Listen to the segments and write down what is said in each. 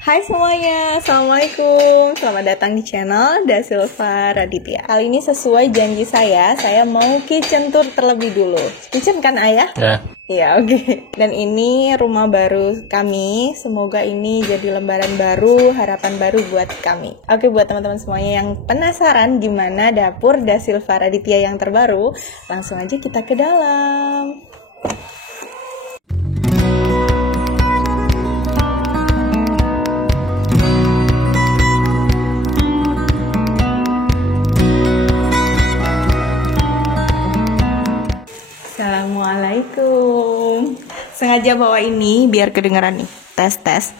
Hai semuanya, Assalamualaikum. Selamat datang di channel Da Silva Raditya. Kali ini sesuai janji saya mau kitchen tour terlebih dulu. Kitchen kan ayah? Ya. Iya, oke. Dan ini rumah baru kami. Semoga ini jadi lembaran baru, harapan baru buat kami. Oke, buat teman-teman semuanya yang penasaran gimana dapur Da Silva Raditya yang terbaru, langsung aja kita ke dalam. Assalamualaikum. Sengaja bawa ini biar kedengeran nih. Tes.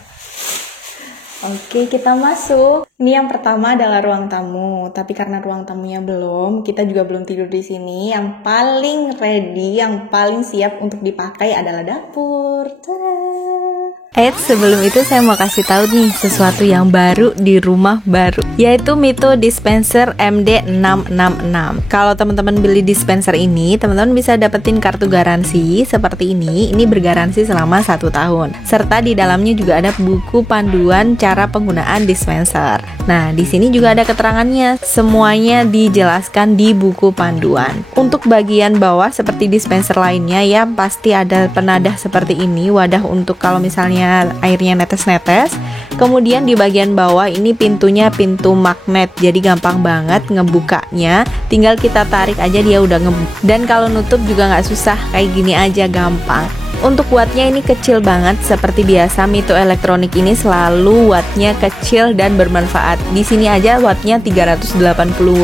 Oke, kita masuk. Ini yang pertama adalah ruang tamu. Tapi karena ruang tamunya belum, kita juga belum tidur di sini. Yang paling ready, yang paling siap untuk dipakai adalah dapur. Tada! Sebelum itu saya mau kasih tahu nih sesuatu yang baru di rumah baru, yaitu Mito Dispenser MD666. Kalau teman-teman beli dispenser ini, teman-teman bisa dapetin kartu garansi seperti ini. Ini bergaransi selama 1 tahun. Serta di dalamnya juga ada buku panduan cara penggunaan dispenser. Nah, di sini juga ada keterangannya. Semuanya dijelaskan di buku panduan. Untuk bagian bawah seperti dispenser lainnya ya, pasti ada penadah seperti ini, wadah untuk kalau misalnya airnya netes-netes. Kemudian di bagian bawah ini pintunya pintu magnet, jadi gampang banget ngebukanya. Tinggal kita tarik aja dia udah ngebuka. Dan kalau nutup juga nggak susah, kayak gini aja gampang. Untuk wattnya ini kecil banget, seperti biasa Mito Elektronik ini selalu wattnya kecil dan bermanfaat. Di sini aja wattnya 380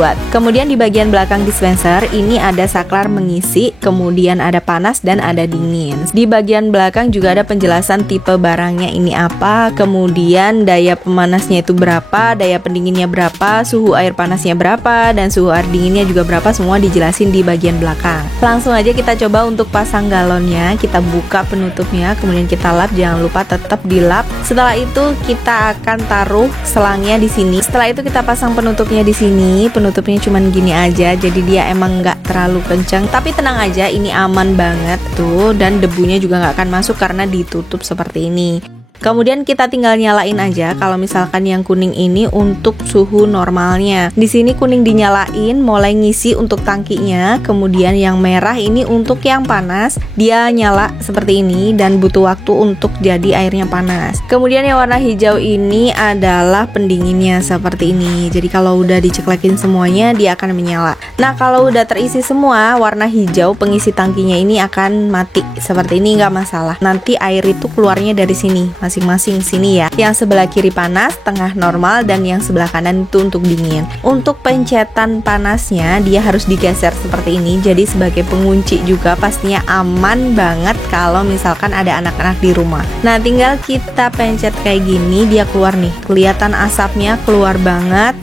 watt. Kemudian di bagian belakang dispenser ini ada saklar mengisi, kemudian ada panas dan ada dingin. Di bagian belakang juga ada penjelasan tipe barangnya ini apa, kemudian daya pemanasnya itu berapa, daya pendinginnya berapa, suhu air panasnya berapa, dan suhu air dinginnya juga berapa, semua dijelasin di bagian belakang. Langsung aja kita coba untuk pasang galonnya. Kita buka penutupnya, kemudian kita lap, jangan lupa tetap dilap. Setelah itu kita akan taruh selangnya di sini. Setelah itu kita pasang penutupnya di sini. Penutupnya cuman gini aja, jadi dia emang nggak terlalu kencang. Tapi tenang aja, ini aman banget tuh, dan debunya juga nggak akan masuk karena ditutup seperti ini. Kemudian kita tinggal nyalain aja. Kalau misalkan yang kuning ini untuk suhu normalnya. Di sini kuning dinyalain, mulai ngisi untuk tangkinya. Kemudian yang merah ini untuk yang panas. Dia nyala seperti ini dan butuh waktu untuk jadi airnya panas. Kemudian yang warna hijau ini adalah pendinginnya seperti ini. Jadi kalau udah diceklekin semuanya, dia akan menyala. Nah, kalau udah terisi semua, warna hijau pengisi tangkinya ini akan mati. Seperti ini nggak masalah. Nanti air itu keluarnya dari sini. Masing-masing sini ya. Yang sebelah kiri panas, tengah normal, dan yang sebelah kanan itu untuk dingin. Untuk pencetan panasnya dia harus digeser seperti ini. Jadi sebagai pengunci juga pastinya aman banget kalau misalkan ada anak-anak di rumah. Nah, tinggal kita pencet kayak gini, dia keluar nih. Kelihatan asapnya keluar banget.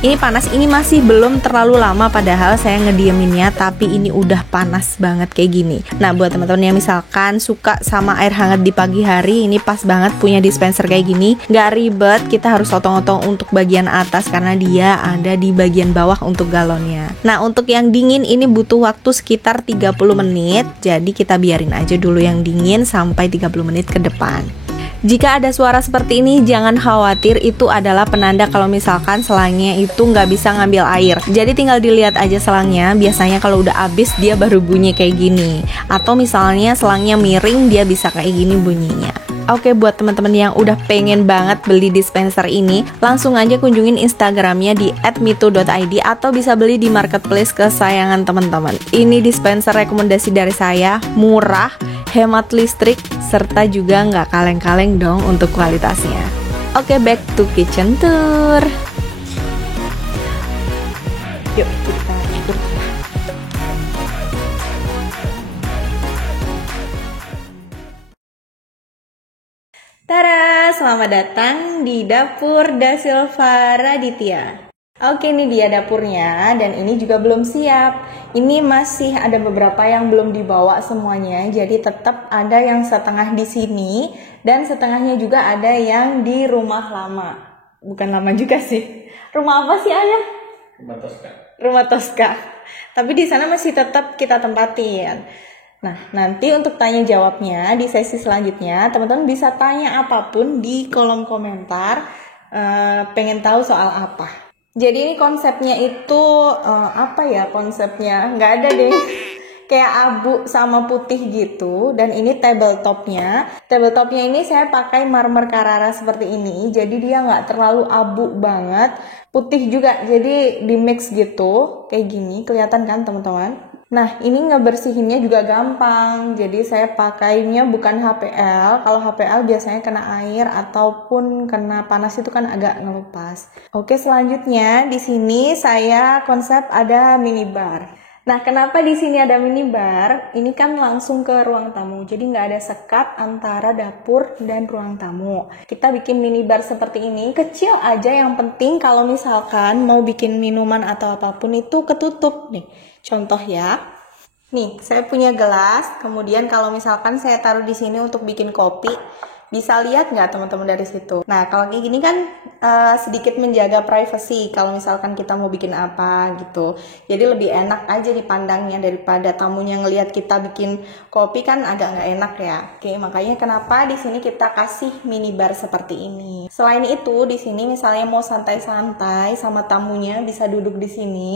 Ini panas, ini masih belum terlalu lama padahal saya ngedieminnya, tapi ini udah panas banget kayak gini. Nah, buat teman-teman yang misalkan suka sama air hangat di pagi hari, ini pas banget punya dispenser kayak gini. Gak ribet, kita harus otong-otong untuk bagian atas karena dia ada di bagian bawah untuk galonnya. Nah, untuk yang dingin ini butuh waktu sekitar 30 menit. Jadi kita biarin aja dulu yang dingin sampai 30 menit ke depan. Jika ada suara seperti ini, jangan khawatir, itu adalah penanda kalau misalkan selangnya itu nggak bisa ngambil air. Jadi tinggal dilihat aja selangnya, biasanya kalau udah habis dia baru bunyi kayak gini. Atau misalnya selangnya miring, dia bisa kayak gini bunyinya. Oke, buat teman-teman yang udah pengen banget beli dispenser ini, langsung aja kunjungin Instagramnya di @mito.id atau bisa beli di marketplace kesayangan teman-teman. Ini dispenser rekomendasi dari saya, murah, hemat listrik, serta juga nggak kaleng-kaleng dong untuk kualitasnya. Oke, back to kitchen tour. Yuk, kita tidur. Tada, selamat datang di dapur Da Silva Raditya. Oke, ini dia dapurnya dan ini juga belum siap. Ini masih ada beberapa yang belum dibawa semuanya, jadi tetap ada yang setengah di sini dan setengahnya juga ada yang di rumah lama. Bukan lama juga sih. Rumah apa sih, Ayah? Rumah Tosca. Rumah Tosca. Tapi di sana masih tetap kita tempatin. Nah, nanti untuk tanya jawabnya di sesi selanjutnya, teman-teman bisa tanya apapun di kolom komentar, pengen tahu soal apa. Jadi ini konsepnya itu, apa ya konsepnya? Nggak ada deh. Kayak abu sama putih gitu, dan ini tabletopnya. Tabletopnya ini saya pakai marmer Carrara seperti ini, jadi dia nggak terlalu abu banget, putih juga, jadi di mix gitu, kayak gini, kelihatan kan teman-teman? Nah, ini ngebersihinnya juga gampang. Jadi saya pakainya bukan HPL. Kalau HPL biasanya kena air ataupun kena panas itu kan agak ngelupas. Oke, selanjutnya di sini saya konsep ada minibar. Nah, kenapa di sini ada minibar? Ini kan langsung ke ruang tamu. Jadi nggak ada sekat antara dapur dan ruang tamu. Kita bikin minibar seperti ini, kecil aja, yang penting kalau misalkan mau bikin minuman atau apapun itu ketutup nih. Contoh ya, nih saya punya gelas, kemudian kalau misalkan saya taruh di sini untuk bikin kopi, bisa lihat nggak teman-teman dari situ? Nah, kalau kayak gini kan sedikit menjaga privacy kalau misalkan kita mau bikin apa gitu. Jadi lebih enak aja dipandangnya daripada tamunya ngelihat kita bikin kopi, kan agak nggak enak ya. Oke, makanya kenapa di sini kita kasih minibar seperti ini. Selain itu, di sini misalnya mau santai-santai sama tamunya bisa duduk di sini.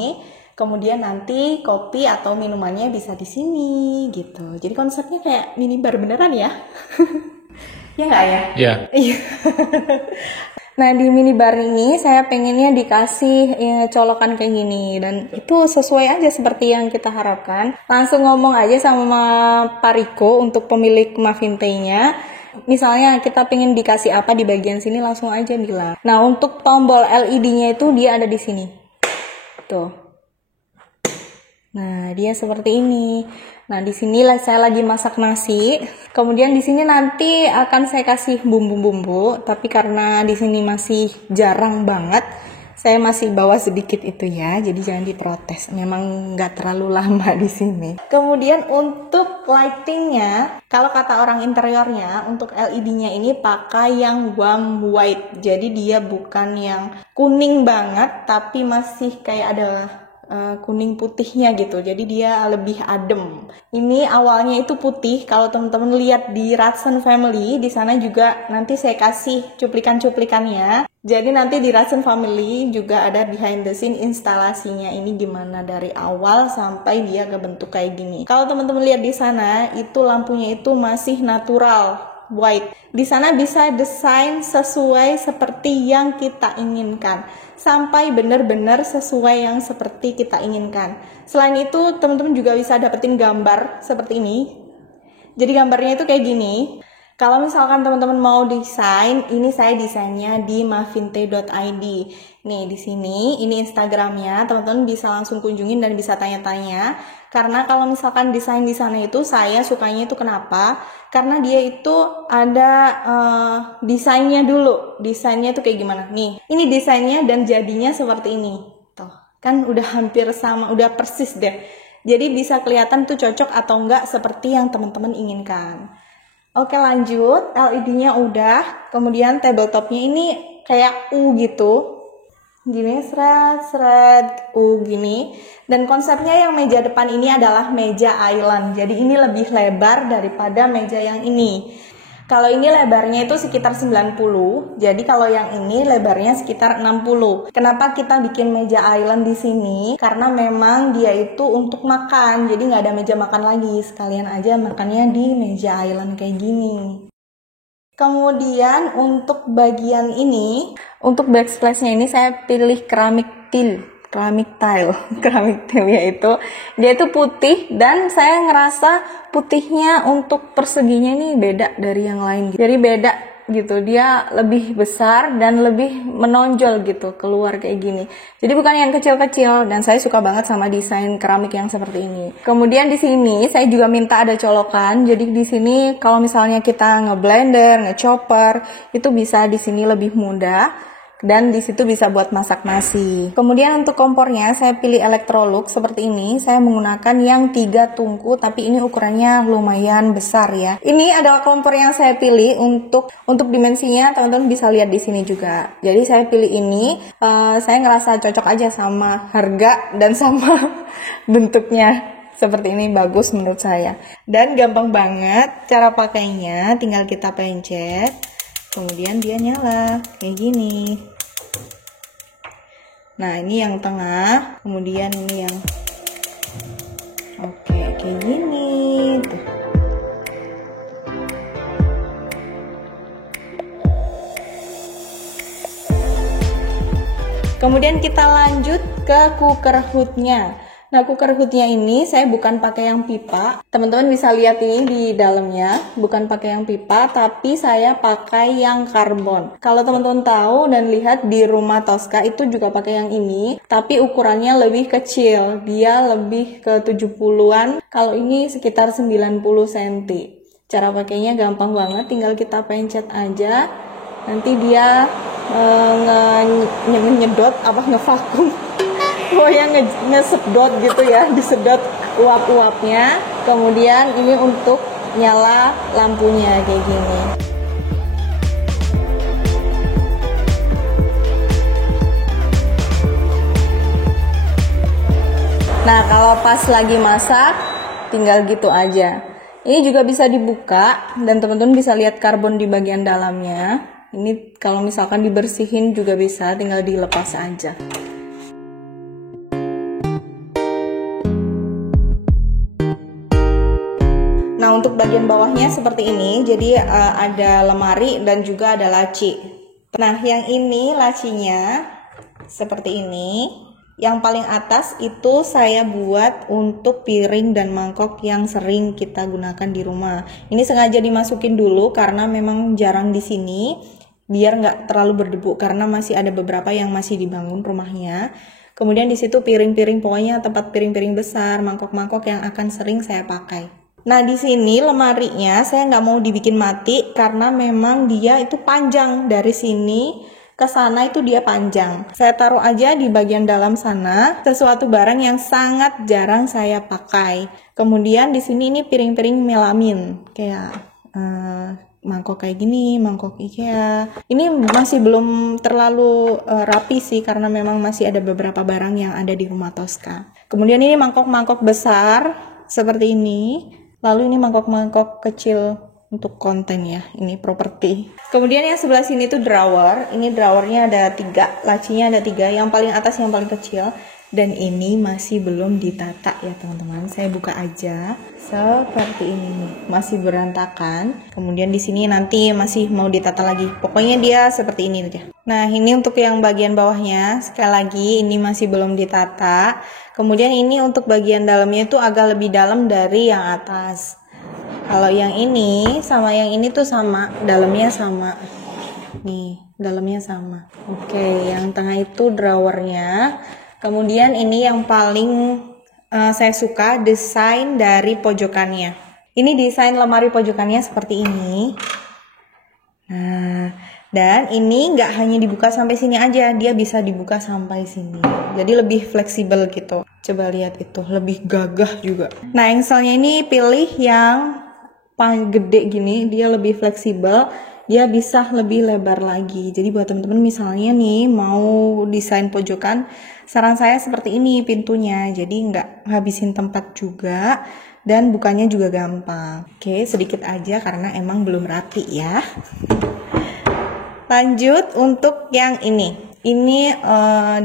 Kemudian nanti kopi atau minumannya bisa di sini gitu. Jadi konsepnya kayak minibar beneran ya. Ya nggak ya? Iya. Nah, di minibar ini saya pengennya dikasih colokan kayak gini, dan itu sesuai aja seperti yang kita harapkan. Langsung ngomong aja sama Pak Riko untuk pemilik muffin tea-nya. Misalnya kita pengen dikasih apa di bagian sini, langsung aja bilang. Nah, untuk tombol LED-nya itu dia ada di sini. Tuh. Nah, dia seperti ini. Nah, di sini saya lagi masak nasi. Kemudian di sini nanti akan saya kasih bumbu-bumbu, tapi karena di sini masih jarang banget, saya masih bawa sedikit itu ya. Jadi jangan diprotes. Memang nggak terlalu lama di sini. Kemudian untuk lightingnya, kalau kata orang interiornya, untuk LED-nya ini pakai yang warm white. Jadi dia bukan yang kuning banget, tapi masih kayak ada kuning putihnya gitu, jadi dia lebih adem. Ini awalnya itu putih. Kalau teman-teman lihat di Radson Family, di sana juga nanti saya kasih cuplikan-cuplikannya. Jadi nanti di Radson Family juga ada behind the scene instalasinya ini gimana dari awal sampai dia kebentuk kayak gini. Kalau teman-teman lihat di sana, itu lampunya itu masih natural white. Di sana bisa desain sesuai seperti yang kita inginkan, sampai benar-benar sesuai yang seperti kita inginkan. Selain itu, teman-teman juga bisa dapetin gambar seperti ini. Jadi gambarnya itu kayak gini. Kalau misalkan teman-teman mau desain, ini saya desainnya di muffinte.id. Nih di sini, ini Instagramnya, teman-teman bisa langsung kunjungin dan bisa tanya-tanya. Karena kalau misalkan desain di sana itu saya sukanya itu kenapa? Karena dia itu ada desainnya dulu. Desainnya itu kayak gimana? Nih, ini desainnya dan jadinya seperti ini. Tuh, kan udah hampir sama, udah persis deh. Jadi bisa kelihatan tuh cocok atau enggak seperti yang teman-teman inginkan. Oke, lanjut. LED-nya udah. Kemudian tabletopnya ini kayak U gitu. Gini, seret U gini. Dan konsepnya yang meja depan ini adalah meja island. Jadi ini lebih lebar daripada meja yang ini. Kalau ini lebarnya itu sekitar 90, jadi kalau yang ini lebarnya sekitar 60. Kenapa kita bikin meja island di sini? Karena memang dia itu untuk makan, jadi nggak ada meja makan lagi. Sekalian aja makannya di meja island kayak gini. Kemudian untuk bagian ini, untuk backsplash-nya ini saya pilih keramik tile yaitu dia itu putih, dan saya ngerasa putihnya untuk perseginya ini beda dari yang lain. Jadi beda gitu, dia lebih besar dan lebih menonjol gitu keluar kayak gini. Jadi bukan yang kecil-kecil, dan saya suka banget sama desain keramik yang seperti ini. Kemudian di sini saya juga minta ada colokan. Jadi di sini kalau misalnya kita ngeblender, ngechopper, itu bisa di sini lebih mudah. Dan di situ bisa buat masak nasi. Kemudian untuk kompornya saya pilih Electrolux seperti ini. Saya menggunakan yang 3 tungku, tapi ini ukurannya lumayan besar ya. Ini adalah kompor yang saya pilih untuk dimensinya, teman-teman bisa lihat di sini juga. Jadi saya pilih ini. Saya ngerasa cocok aja sama harga dan sama bentuknya. Seperti ini bagus menurut saya. Dan gampang banget cara pakainya, tinggal kita pencet, kemudian dia nyala kayak gini. Nah, ini yang tengah, kemudian ini yang oke, kayak gini tuh. Kemudian kita lanjut ke cooker hoodnya. Nah, cooker hoodnya ini saya bukan pakai yang pipa. Teman-teman bisa lihat ini di dalamnya, bukan pakai yang pipa, tapi saya pakai yang karbon. Kalau teman-teman tahu dan lihat di rumah Tosca itu juga pakai yang ini, tapi ukurannya lebih kecil. Dia lebih ke 70-an, kalau ini sekitar 90 cm. Cara pakainya gampang banget, tinggal kita pencet aja. Nanti dia nyedot apa ngevakum. Oh ya, ngesedot gitu ya, disedot uap-uapnya. Kemudian ini untuk nyala lampunya kayak gini. Nah, kalau pas lagi masak tinggal gitu aja. Ini juga bisa dibuka dan teman-teman bisa lihat karbon di bagian dalamnya. Ini kalau misalkan dibersihin juga bisa, tinggal dilepas aja. Nah, untuk bagian bawahnya seperti ini, jadi ada lemari dan juga ada laci. Nah, yang ini lacinya seperti ini. Yang paling atas itu saya buat untuk piring dan mangkok yang sering kita gunakan di rumah. Ini sengaja dimasukin dulu karena memang jarang di sini, biar nggak terlalu berdebu karena masih ada beberapa yang masih dibangun rumahnya. Kemudian di situ piring-piring, pokoknya tempat piring-piring besar, mangkok-mangkok yang akan sering saya pakai. Nah, di sini lemarinya saya nggak mau dibikin mati karena memang dia itu panjang, dari sini ke sana itu dia panjang. Saya taruh aja di bagian dalam sana, sesuatu barang yang sangat jarang saya pakai. Kemudian di sini ini piring-piring melamin, kayak mangkok kayak gini, mangkok IKEA. Ini masih belum terlalu rapi sih karena memang masih ada beberapa barang yang ada di rumah Tosca. Kemudian ini mangkok-mangkok besar seperti ini. Lalu ini mangkok-mangkok kecil untuk konten ya, ini properti. Kemudian yang sebelah sini tuh drawer. Ini drawernya ada 3, lacinya ada 3, yang paling atas yang paling kecil. Dan ini masih belum ditata ya teman-teman. Saya buka aja seperti ini nih, masih berantakan. Kemudian di sini nanti masih mau ditata lagi. Pokoknya dia seperti ini aja. Nah, ini untuk yang bagian bawahnya. Sekali lagi ini masih belum ditata. Kemudian ini untuk bagian dalamnya itu agak lebih dalam dari yang atas. Kalau yang ini sama yang ini tuh sama, dalamnya sama. Nih, dalamnya sama. Oke, yang tengah itu drawernya. Kemudian ini yang paling saya suka, desain dari pojokannya. Ini desain lemari pojokannya seperti ini. Nah, dan ini nggak hanya dibuka sampai sini aja, dia bisa dibuka sampai sini. Jadi lebih fleksibel gitu. Coba lihat itu, lebih gagah juga. Nah, engselnya ini pilih yang paling gede gini, dia lebih fleksibel. Dia bisa lebih lebar lagi. Jadi buat teman-teman misalnya nih mau desain pojokan, saran saya seperti ini pintunya. Jadi nggak habisin tempat juga dan bukanya juga gampang. Oke, sedikit aja karena emang belum rapi ya. Lanjut untuk yang ini. Ini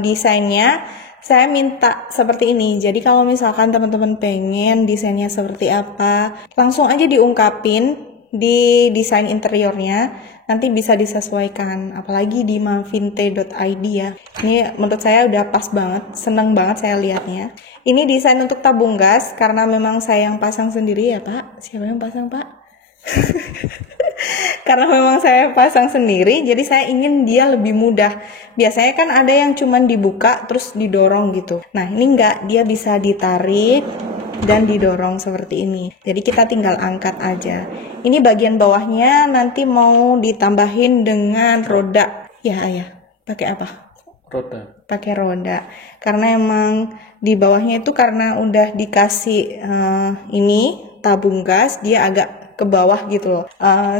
desainnya saya minta seperti ini. Jadi kalau misalkan teman-teman pengen desainnya seperti apa, langsung aja diungkapin di desain interiornya, nanti bisa disesuaikan. Apalagi di mavinte.id ya. Ini menurut saya udah pas banget, seneng banget saya lihatnya. Ini desain untuk tabung gas karena memang saya yang pasang sendiri ya Pak. Siapa yang pasang Pak? Karena memang saya pasang sendiri, jadi saya ingin dia lebih mudah. Biasanya kan ada yang cuman dibuka terus didorong gitu. Nah, ini enggak, dia bisa ditarik dan didorong seperti ini. Jadi kita tinggal angkat aja. Ini bagian bawahnya nanti mau ditambahin dengan roda. Ya, pakai apa? Roda. Pakai roda. Karena emang di bawahnya itu karena udah dikasih ini tabung gas, dia agak ke bawah gitu loh.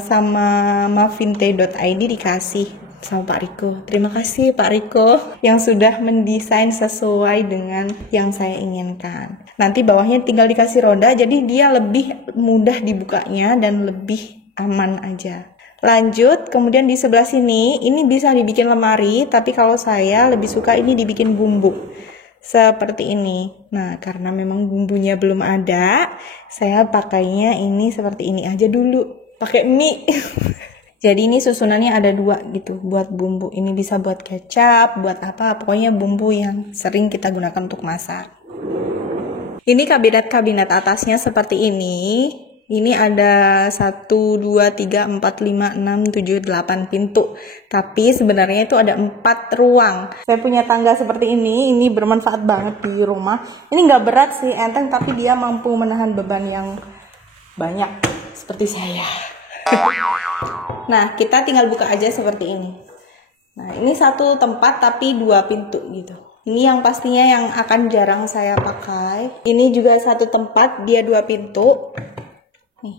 Sama mavinte.id dikasih sama Pak Riko. Terima kasih Pak Riko yang sudah mendesain sesuai dengan yang saya inginkan. Nanti bawahnya tinggal dikasih roda, jadi dia lebih mudah dibukanya dan lebih aman aja. Lanjut, kemudian di sebelah sini, ini bisa dibikin lemari, tapi kalau saya lebih suka ini dibikin bumbu. Seperti ini. Nah, karena memang bumbunya belum ada, saya pakainya ini seperti ini aja dulu. Pakai mie. Jadi ini susunannya ada 2 gitu buat bumbu. Ini bisa buat kecap, buat apa, pokoknya bumbu yang sering kita gunakan untuk masak. Ini kabinet-kabinet atasnya seperti ini. Ini ada 1, 2, 3, 4, 5, 6, 7, 8 pintu. Tapi sebenarnya itu ada 4 ruang. Saya punya tangga seperti ini bermanfaat banget di rumah. Ini nggak berat sih, enteng, tapi dia mampu menahan beban yang banyak seperti saya. Nah, kita tinggal buka aja seperti ini. Nah, ini 1 tempat tapi 2 pintu gitu. Ini yang pastinya yang akan jarang saya pakai. Ini juga 1 tempat, dia 2 pintu. Nih.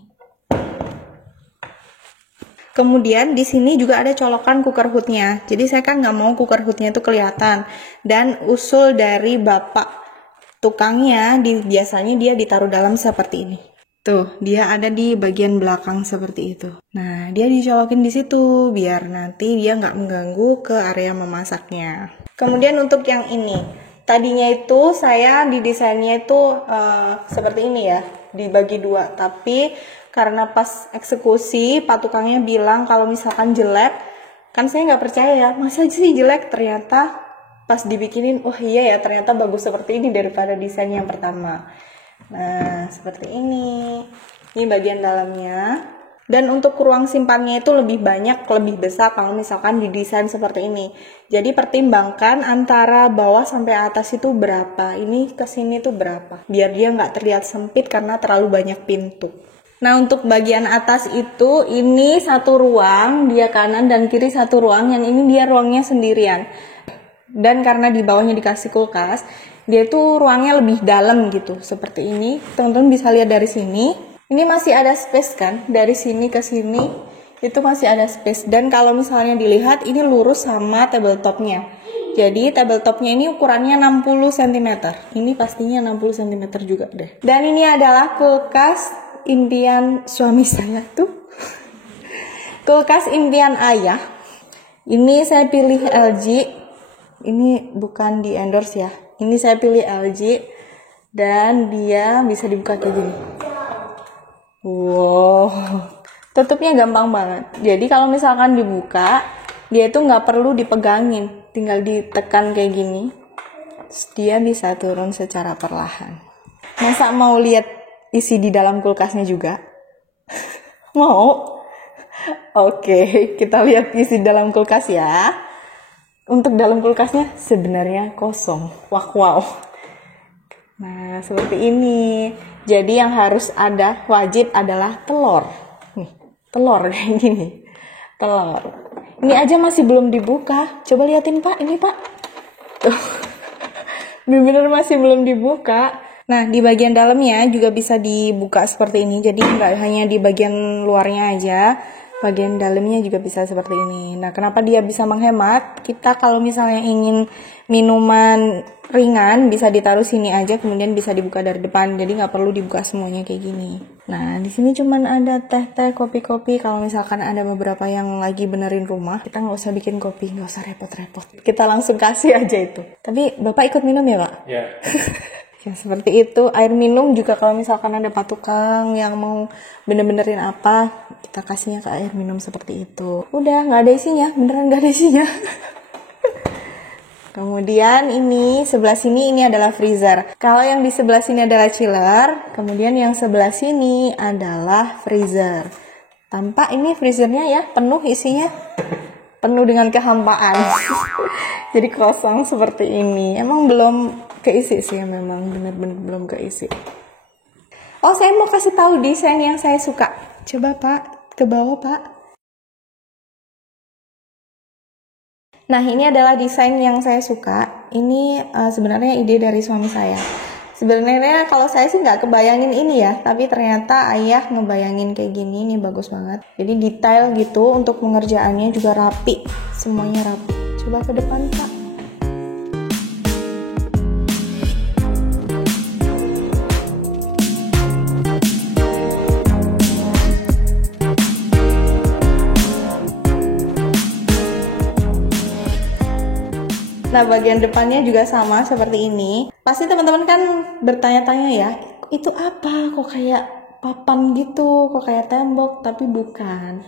Kemudian di sini juga ada colokan cooker hoodnya. Jadi saya kan nggak mau cooker hoodnya itu kelihatan. Dan usul dari bapak tukangnya, biasanya dia ditaruh dalam seperti ini. Tuh, dia ada di bagian belakang seperti itu. Nah, dia dicolokin di situ biar nanti dia nggak mengganggu ke area memasaknya. Kemudian untuk yang ini, tadinya itu saya didesainnya itu seperti ini ya, dibagi 2. Tapi karena pas eksekusi, pak tukangnya bilang kalau misalkan jelek, kan saya nggak percaya ya, masa sih jelek? Ternyata pas dibikinin, oh iya ya, ternyata bagus seperti ini daripada desain yang pertama. Nah, seperti ini. Ini bagian dalamnya. Dan untuk ruang simpannya itu lebih banyak, lebih besar kalau misalkan didesain seperti ini. Jadi pertimbangkan antara bawah sampai atas itu berapa. Ini ke sini tuh berapa. Biar dia nggak terlihat sempit karena terlalu banyak pintu. Nah, untuk bagian atas itu, ini 1 ruang, dia kanan dan kiri 1 ruang. Yang ini dia ruangnya sendirian. Dan karena di bawahnya dikasih kulkas, dia tuh ruangnya lebih dalam gitu, seperti ini. Teman-teman bisa lihat dari sini. Ini masih ada space kan, dari sini ke sini itu masih ada space. Dan kalau misalnya dilihat, ini lurus sama tabletopnya. Jadi tabletopnya ini ukurannya 60 cm. Ini pastinya 60 cm juga deh. Dan ini adalah kulkas impian suami saya tuh. Kulkas impian ayah. Ini saya pilih LG. Ini bukan di endorse ya. Ini saya pilih LG dan dia bisa dibuka kayak gini. Wow, tutupnya gampang banget. Jadi kalau misalkan dibuka, dia itu nggak perlu dipegangin, tinggal ditekan kayak gini. Terus dia bisa turun secara perlahan. Masa mau lihat isi di dalam kulkasnya juga? Mau? Oke, kita lihat isi dalam kulkas ya. Untuk dalam kulkasnya sebenarnya kosong. Wow. Nah, seperti ini. Jadi yang harus ada, wajib adalah telur. Nih, telur kayak gini. Telur. Ini aja masih belum dibuka. Coba liatin Pak, ini Pak. Tuh. Bener-bener masih belum dibuka. Nah, di bagian dalamnya juga bisa dibuka seperti ini. Jadi nggak hanya di bagian luarnya aja. Bagian dalamnya juga bisa seperti ini. Nah, kenapa dia bisa menghemat? Kita kalau misalnya ingin minuman ringan, bisa ditaruh sini aja, kemudian bisa dibuka dari depan. Jadi nggak perlu dibuka semuanya kayak gini. Nah, di sini cuman ada teh-teh, kopi-kopi. Kalau misalkan ada beberapa yang lagi benerin rumah, kita nggak usah bikin kopi, nggak usah repot-repot. Kita langsung kasih aja itu. Tapi Bapak ikut minum ya, Pak? Iya. Ya, seperti itu. Air minum juga kalau misalkan ada pak tukang yang mau bener-benerin apa, kita kasihnya ke air minum seperti itu. Udah, nggak ada isinya, beneran nggak ada isinya. Kemudian ini sebelah sini ini adalah freezer. Kalau yang di sebelah sini adalah chiller, kemudian yang sebelah sini adalah freezer. Tampak ini freezernya ya, penuh isinya. Penuh dengan kehampaan. Jadi kosong seperti ini. Emang belum keisi sih, memang benar-benar belum keisi. Oh, saya mau kasih tahu desain yang saya suka. Coba Pak, ke bawah Pak. Nah, ini adalah desain yang saya suka. Ini sebenarnya ide dari suami saya. Sebenarnya kalau saya sih nggak kebayangin ini ya, tapi ternyata ayah ngebayangin kayak gini, nih bagus banget. Jadi detail gitu, untuk pengerjaannya juga rapi, semuanya rapi. Coba ke depan Pak. Nah, bagian depannya juga sama seperti ini. Pasti teman-teman kan bertanya-tanya ya, itu apa? Kok kayak papan gitu, kok kayak tembok, tapi bukan.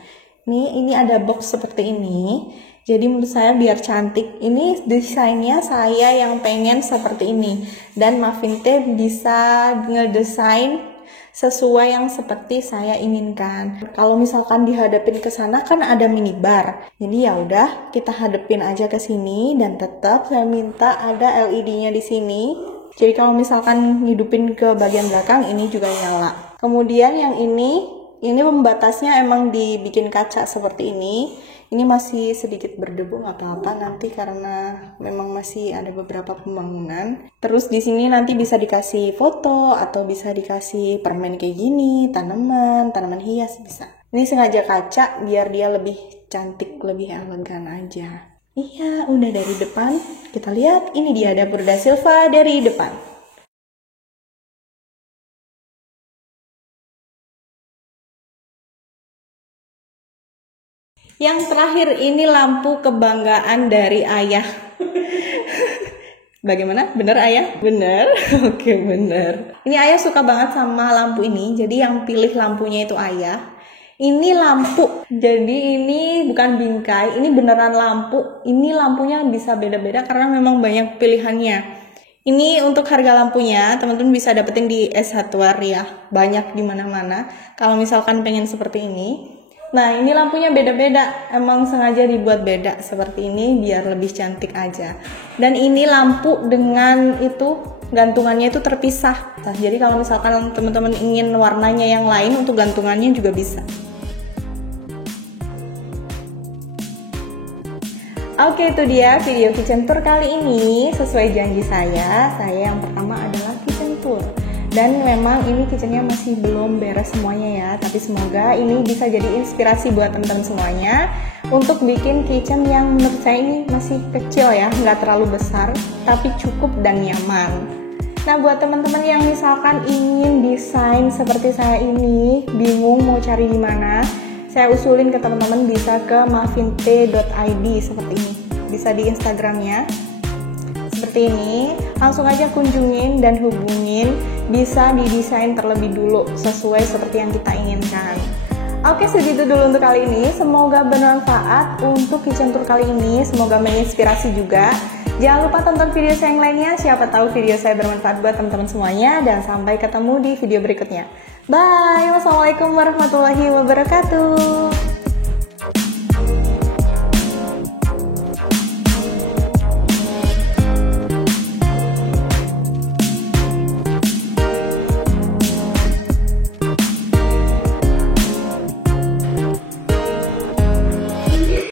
Ini ada box seperti ini. Jadi menurut saya biar cantik. Ini desainnya saya yang pengen seperti ini. Dan Muffin Teh bisa ngedesain sesuai yang seperti saya inginkan. Kalau misalkan dihadapin ke sana kan ada minibar. Jadi ya udah kita hadapin aja ke sini dan tetap saya minta ada LED-nya di sini. Jadi kalau misalkan ngidupin ke bagian belakang ini juga nyala. Kemudian yang ini pembatasnya emang dibikin kaca seperti ini. Ini masih sedikit berdebu, nggak apa-apa nanti karena memang masih ada beberapa pembangunan. Terus di sini nanti bisa dikasih foto atau bisa dikasih permen kayak gini, tanaman hias bisa. Ini sengaja kaca biar dia lebih cantik, lebih elegan aja. Iya, udah dari depan. Kita lihat, ini dia dapur Da Silva dari depan. Yang terakhir ini lampu kebanggaan dari ayah. Bagaimana? Bener ayah? Bener? Oke, bener. Ini ayah suka banget sama lampu ini. Jadi yang pilih lampunya itu ayah. Ini lampu. Jadi ini bukan bingkai. Ini beneran lampu. Ini lampunya bisa beda-beda karena memang banyak pilihannya. Ini untuk harga lampunya, teman-teman bisa dapetin di S Hardware ya. Banyak di mana-mana. Kalau misalkan pengen seperti ini. Nah, ini lampunya beda-beda, emang sengaja dibuat beda seperti ini biar lebih cantik aja. Dan ini lampu dengan itu gantungannya itu terpisah. Nah, jadi kalau misalkan teman-teman ingin warnanya yang lain untuk gantungannya juga bisa. Oke, itu dia video kitchen tour kali ini. Sesuai janji saya yang pertama adalah kitchen tour. Dan memang ini kitchennya masih belum beres semuanya ya, tapi semoga ini bisa jadi inspirasi buat teman-teman semuanya untuk bikin kitchen yang menurut saya ini masih kecil ya, nggak terlalu besar, tapi cukup dan nyaman. Nah, buat teman-teman yang misalkan ingin desain seperti saya ini, bingung mau cari di mana, saya usulin ke teman-teman bisa ke muffinteh.id seperti ini, bisa di Instagramnya. Seperti ini, langsung aja kunjungin dan hubungin, bisa didesain terlebih dulu sesuai seperti yang kita inginkan. Oke, segitu dulu untuk kali ini. Semoga bermanfaat untuk kitchen tour kali ini, semoga menginspirasi juga. Jangan lupa tonton video saya yang lainnya, siapa tahu video saya bermanfaat buat teman-teman semuanya, dan sampai ketemu di video berikutnya. Bye, wassalamualaikum warahmatullahi wabarakatuh.